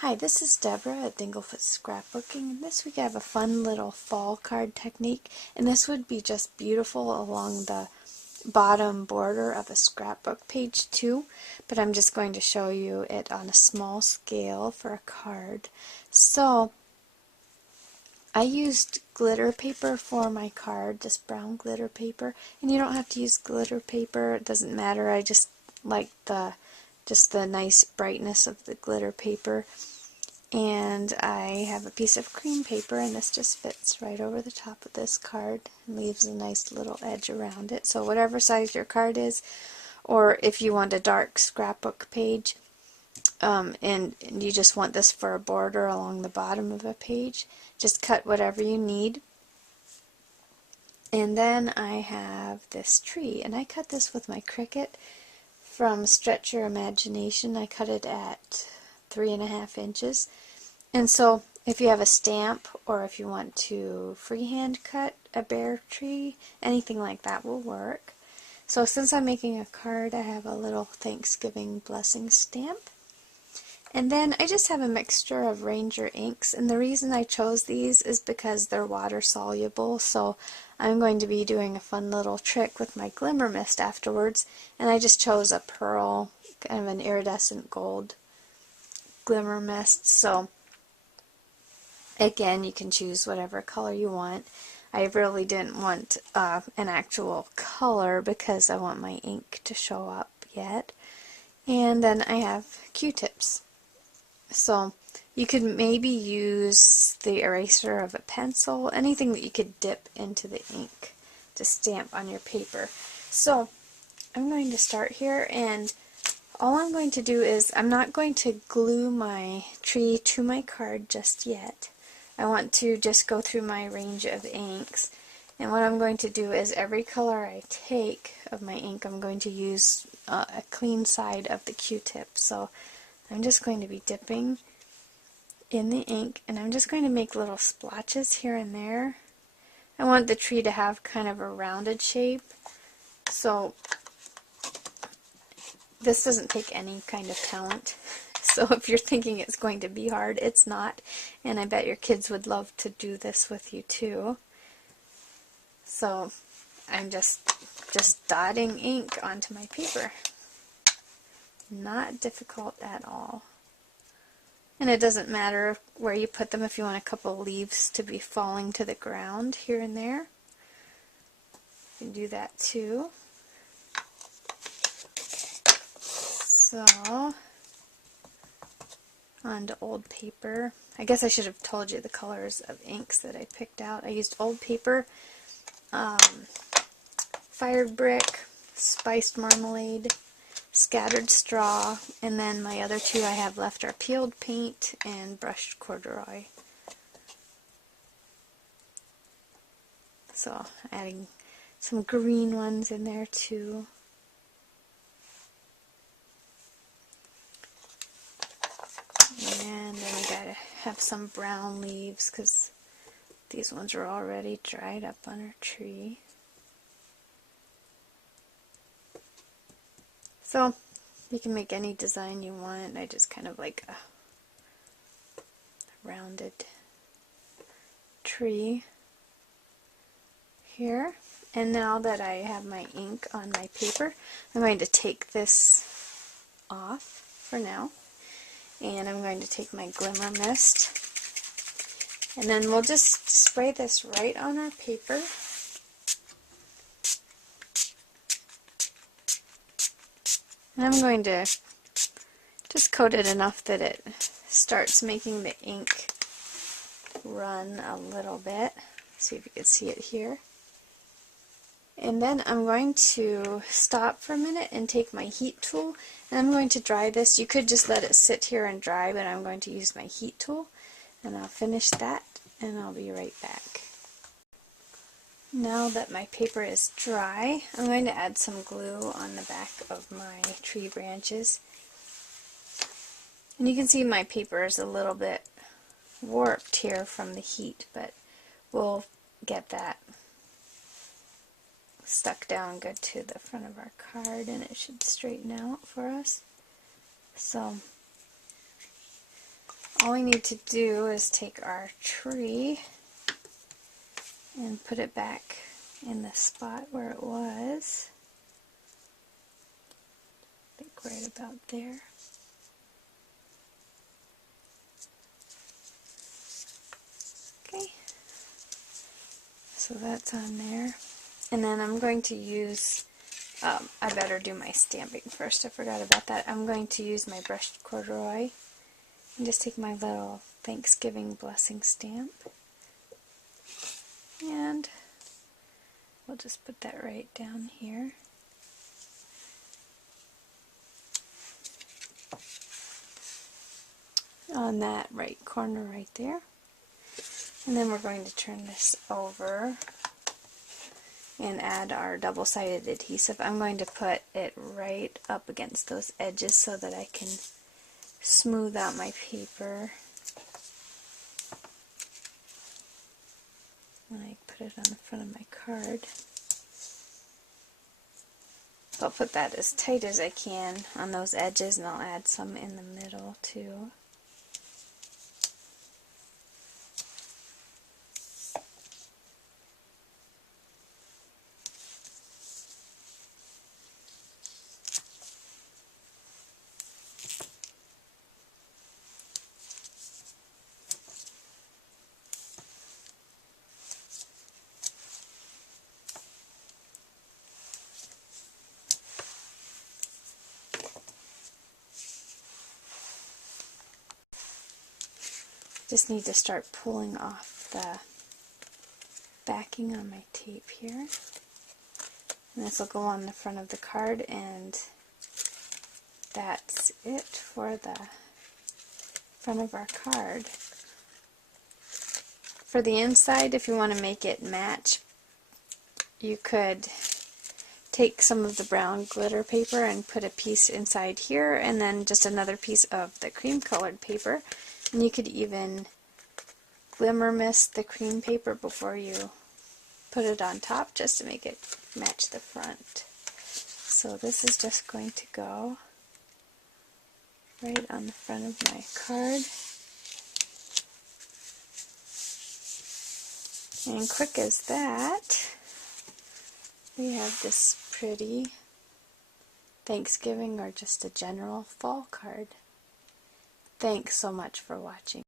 Hi, this is Deborah at Dinglefoot Scrapbooking, and this week I have a fun little fall card technique, and this would be just beautiful along the bottom border of a scrapbook page too, but I'm just going to show you it on a small scale for a card. So, I used glitter paper for my card, just brown glitter paper, and you don't have to use glitter paper, it doesn't matter, I just like the nice brightness of the glitter paper. And I have a piece of cream paper, and this just fits right over the top of this card and leaves a nice little edge around it. So whatever size your card is, or if you want a dark scrapbook page, and you just want this for a border along the bottom of a page, just cut whatever you need. And then I have this tree, and I cut this with my Cricut from Stretch Your Imagination. I cut it at 3.5 inches. And so if you have a stamp, or if you want to freehand cut a bare tree, anything like that will work. So since I'm making a card, I have a little Thanksgiving blessing stamp. And then I just have a mixture of Ranger inks, and the reason I chose these is because they're water soluble, so I'm going to be doing a fun little trick with my glimmer mist afterwards, and I just chose a pearl, kind of an iridescent gold glimmer mist. So again, you can choose whatever color you want. I really didn't want an actual color because I want my ink to show up yet. And then I have Q-tips. So you could maybe use the eraser of a pencil, anything that you could dip into the ink to stamp on your paper. So I'm going to start here, and all I'm going to do is I'm not going to glue my tree to my card just yet. I want to just go through my range of inks, and what I'm going to do is every color I take of my ink, I'm going to use a clean side of the Q-tip. So I'm just going to be dipping in the ink, and I'm just going to make little splotches here and there. I want the tree to have kind of a rounded shape, so this doesn't take any kind of talent. So if you're thinking it's going to be hard, it's not, and I bet your kids would love to do this with you too. So I'm just dotting ink onto my paper. Not difficult at all. And it doesn't matter where you put them. If you want a couple leaves to be falling to the ground here and there, you can do that too. So, onto old paper. I guess I should have told you the colors of inks that I picked out. I used old paper, fired brick, spiced marmalade, scattered straw, and then my other two I have left are peeled paint and brushed corduroy. So adding some green ones in there too. And then we gotta have some brown leaves because these ones are already dried up on our tree. So you can make any design you want. I just kind of like a rounded tree here. And now that I have my ink on my paper, I'm going to take this off for now. And I'm going to take my glimmer mist. And then we'll just spray this right on our paper. And I'm going to just coat it enough that it starts making the ink run a little bit. See if you can see it here. And then I'm going to stop for a minute and take my heat tool, and I'm going to dry this. You could just let it sit here and dry, but I'm going to use my heat tool, and I'll finish that, and I'll be right back. Now that my paper is dry, I'm going to add some glue on the back of my tree branches. And you can see my paper is a little bit warped here from the heat, but we'll get that stuck down good to the front of our card, and it should straighten out for us. So all we need to do is take our tree and put it back in the spot where it was. I think right about there. Okay, so that's on there. And then I'm going to use, I better do my stamping first, I forgot about that. I'm going to use my brushed corduroy and just take my little Thanksgiving blessing stamp. And we'll just put that right down here. On that right corner right there. And then we're going to turn this over and add our double-sided adhesive. I'm going to put it right up against those edges so that I can smooth out my paper when I put it on the front of my card. I'll put that as tight as I can on those edges, and I'll add some in the middle too. Just need to start pulling off the backing on my tape here. And this will go on the front of the card, and that's it for the front of our card. For the inside, if you want to make it match, you could take some of the brown glitter paper and put a piece inside here, and then just another piece of the cream colored paper. And you could even glimmer mist the cream paper before you put it on top, just to make it match the front. So this is just going to go right on the front of my card. And quick as that, we have this pretty Thanksgiving or just a general fall card. Thanks so much for watching.